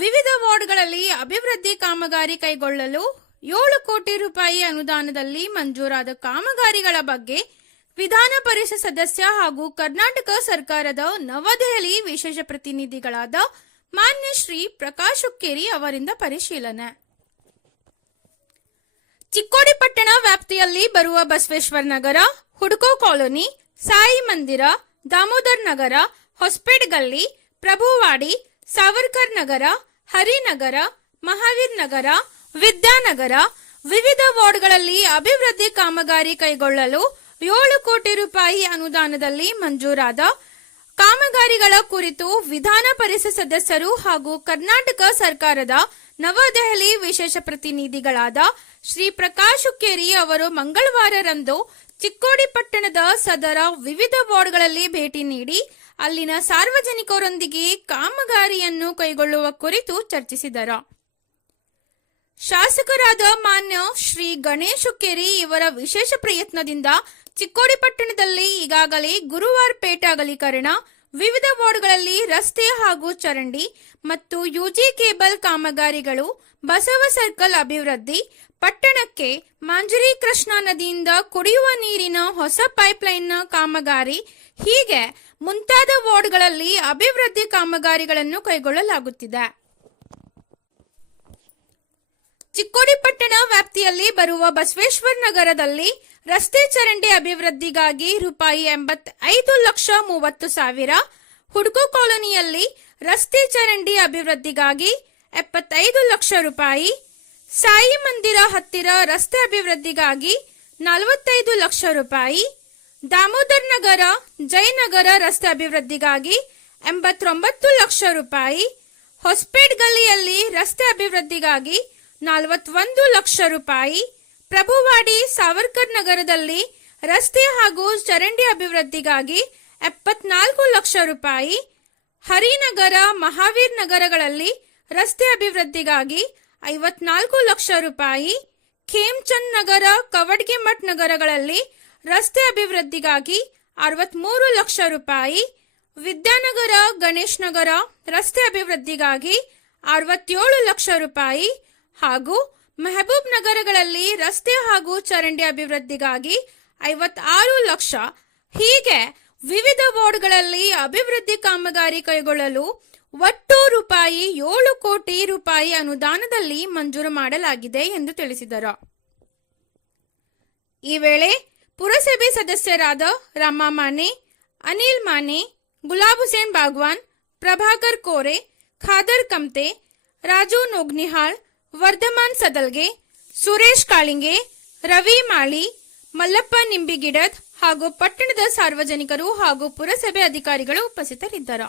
ವಿವಿಧ ವಾರ್ಡ್ಗಳಲ್ಲಿ ಅಭಿವೃದ್ಧಿ ಕಾಮಗಾರಿ ಕೈಗೊಳ್ಳಲು 7 ಕೋಟಿ ರೂಪಾಯಿ ಅನುದಾನದಲ್ಲಿ ಮಂಜೂರಾದ ಕಾಮಗಾರಿಗಳ ಬಗ್ಗೆ ವಿಧಾನ ಪರಿಷತ್ ಸದಸ್ಯ ಹಾಗೂ ಕರ್ನಾಟಕ ಸರ್ಕಾರದ ನವದೆಹಲಿ ವಿಶೇಷ ಪ್ರತಿನಿಧಿಗಳಾದ ಮಾನ್ಯ ಶ್ರೀ ಪ್ರಕಾಶ್ ಹುಕ್ಕೇರಿ ಅವರಿಂದ ಪರಿಶೀಲನೆ. ಚಿಕ್ಕೋಡಿ ಪಟ್ಟಣ ವ್ಯಾಪ್ತಿಯಲ್ಲಿ ಬರುವ ಬಸವೇಶ್ವರ ನಗರ, ಹುಡ್ಕೋ ಕಾಲೋನಿ, ಸಾಯಿ ಮಂದಿರ, ದಾಮೋದರ್ ನಗರ, ಹೊಸಪೇಟ್ ಗಲ್ಲಿ, ಪ್ರಭುವಾಡಿ, ಸಾವರ್ಕರ್ ನಗರ, ಹರಿನಗರ, ಮಹಾವೀರ್ ನಗರ, ವಿದ್ಯಾನಗರ ವಿವಿಧ ವಾರ್ಡ್ಗಳಲ್ಲಿ ಅಭಿವೃದ್ಧಿ ಕಾಮಗಾರಿ ಕೈಗೊಳ್ಳಲು 7 ಕೋಟಿ ರೂಪಾಯಿ ಅನುದಾನದಲ್ಲಿ ಮಂಜೂರಾದ ಕಾಮಗಾರಿಗಳ ಕುರಿತು ವಿಧಾನ ಪರಿಷತ್ ಸದಸ್ಯರು ಹಾಗೂ ಕರ್ನಾಟಕ ಸರ್ಕಾರದ ನವದೆಹಲಿ ವಿಶೇಷ ಪ್ರತಿನಿಧಿಗಳಾದ ಶ್ರೀ ಪ್ರಕಾಶ್ ಹುಕ್ಕೇರಿ ಅವರು ಮಂಗಳವಾರರಂದು ಚಿಕ್ಕೋಡಿ ಪಟ್ಟಣದ ಸದರ ವಿವಿಧ ವಾರ್ಡ್ಗಳಲ್ಲಿ ಭೇಟಿ ನೀಡಿ ಅಲ್ಲಿನ ಸಾರ್ವಜನಿಕರೊಂದಿಗೆ ಕಾಮಗಾರಿಯನ್ನು ಕೈಗೊಳ್ಳುವ ಕುರಿತು ಚರ್ಚಿಸಿದರು. ಶಾಸಕರಾದ ಮಾನ್ಯ ಶ್ರೀ ಗಣೇಶ್ ಹುಕ್ಕೇರಿ ಇವರ ವಿಶೇಷ ಪ್ರಯತ್ನದಿಂದ ಚಿಕ್ಕೋಡಿ ಪಟ್ಟಣದಲ್ಲಿ ಈಗಾಗಲೇ ಗುರುವಾರಪೇಟೆ ಅಗಲೀಕರಣ, ವಿವಿಧ ವಾರ್ಡ್ಗಳಲ್ಲಿ ರಸ್ತೆ ಹಾಗೂ ಚರಂಡಿ ಮತ್ತು ಯುಜಿ ಕೇಬಲ್ ಕಾಮಗಾರಿಗಳು, ಬಸವ ಸರ್ಕಲ್ ಅಭಿವೃದ್ಧಿ, ಪಟ್ಟಣಕ್ಕೆ ಮಾಂಜರಿ ಕೃಷ್ಣಾ ನದಿಯಿಂದ ಕುಡಿಯುವ ನೀರಿನ ಹೊಸ ಪೈಪ್ಲೈನ್ನ ಕಾಮಗಾರಿ ಹೀಗೆ ಮುಂತಾದ ವಾರ್ಡ್ಗಳಲ್ಲಿ ಅಭಿವೃದ್ಧಿ ಕಾಮಗಾರಿಗಳನ್ನು ಕೈಗೊಳ್ಳಲಾಗುತ್ತಿದೆ. ಚಿಕ್ಕೋಡಿ ಪಟ್ಟಣ ವ್ಯಾಪ್ತಿಯಲ್ಲಿ ಬರುವ ಬಸವೇಶ್ವರ ನಗರದಲ್ಲಿ ರಸ್ತೆ ಚರಂಡಿ ಅಭಿವೃದ್ಧಿಗಾಗಿ ರೂಪಾಯಿ 85,30,000, ಹುಡ್ಕೋ ಕಾಲೋನಿಯಲ್ಲಿ ರಸ್ತೆ ಚರಂಡಿ ಅಭಿವೃದ್ಧಿಗಾಗಿ 75 ಲಕ್ಷ ರೂಪಾಯಿ, ಸಾಯಿ ಮಂದಿರ ಹತ್ತಿರ ರಸ್ತೆ ಅಭಿವೃದ್ಧಿಗಾಗಿ 45 ಲಕ್ಷ ರೂಪಾಯಿ, ದಾಮೋದರ್ ನಗರ, ಜಯನಗರ ರಸ್ತೆ ಅಭಿವೃದ್ಧಿಗಾಗಿ 89 ಲಕ್ಷ ರೂಪಾಯಿ, ಹೊಸಪೇಟ್ ಗಲ್ಲಿಯಲ್ಲಿ ರಸ್ತೆ ಅಭಿವೃದ್ಧಿಗಾಗಿ 41 ಲಕ್ಷ ರೂಪಾಯಿ, ಪ್ರಭುವಾಡಿ, ಸಾವರ್ಕರ್ ನಗರದಲ್ಲಿ ರಸ್ತೆ ಹಾಗೂ ಚರಂಡಿ ಅಭಿವೃದ್ಧಿಗಾಗಿ 74 ಲಕ್ಷ ರೂಪಾಯಿ, ಹರಿನಗರ, ಮಹಾವೀರ್ ನಗರಗಳಲ್ಲಿ ರಸ್ತೆ ಅಭಿವೃದ್ಧಿಗಾಗಿ 54 ಲಕ್ಷ ರೂಪಾಯಿ, ಖೇಮಚಂದ್ ನಗರ, ಕವಡ್ಗೆ ಮಠ್ ನಗರಗಳಲ್ಲಿ ರಸ್ತೆ ಅಭಿವೃದ್ಧಿಗಾಗಿ 63 ಲಕ್ಷ ರೂಪಾಯಿ, ವಿದ್ಯಾನಗರ, ಗಣೇಶ್ ನಗರ ರಸ್ತೆ ಅಭಿವೃದ್ಧಿಗಾಗಿ 67 ಲಕ್ಷ ರೂಪಾಯಿ ಹಾಗೂ ಮೆಹಬೂಬ್ ನಗರಗಳಲ್ಲಿ ರಸ್ತೆ ಹಾಗೂ ಚರಂಡಿ ಅಭಿವೃದ್ಧಿಗಾಗಿ 56 ಲಕ್ಷ ಹೀಗೆ ವಿವಿಧ ವಾರ್ಡ್ಗಳಲ್ಲಿ ಅಭಿವೃದ್ಧಿ ಕಾಮಗಾರಿ ಕೈಗೊಳ್ಳಲು ಒಟ್ಟು ರೂಪಾಯಿ 7 ಕೋಟಿ ರೂಪಾಯಿ ಅನುದಾನದಲ್ಲಿ ಮಂಜೂರು ಮಾಡಲಾಗಿದೆ ಎಂದು ತಿಳಿಸಿದರು. ಈ ವೇಳೆ ಪುರಸಭೆ ಸದಸ್ಯರಾದ ರಾಮ ಮಾನೆ, ಅನಿಲ್ ಮಾನೆ, ಗುಲಾಬ್ ಹುಸೇನ್ ಬಾಗ್ವಾನ್, ಪ್ರಭಾಕರ್ ಕೋರೆ, ಖಾದರ್ ಕಮ್ತೆ, ರಾಜು ನೋಗ್ನಿಹಾಳ್, ವರ್ಧಮಾನ್ ಸದಲ್ಗೆ, ಸುರೇಶ್ ಕಾಳಿಂಗೆ, ರವಿ ಮಾಳಿ, ಮಲ್ಲಪ್ಪ ನಿಂಬಿಗಿಡದ್ ಹಾಗೂ ಪಟ್ಟಣದ ಸಾರ್ವಜನಿಕರು ಹಾಗೂ ಪುರಸಭೆ ಅಧಿಕಾರಿಗಳು ಉಪಸ್ಥಿತರಿದ್ದರು.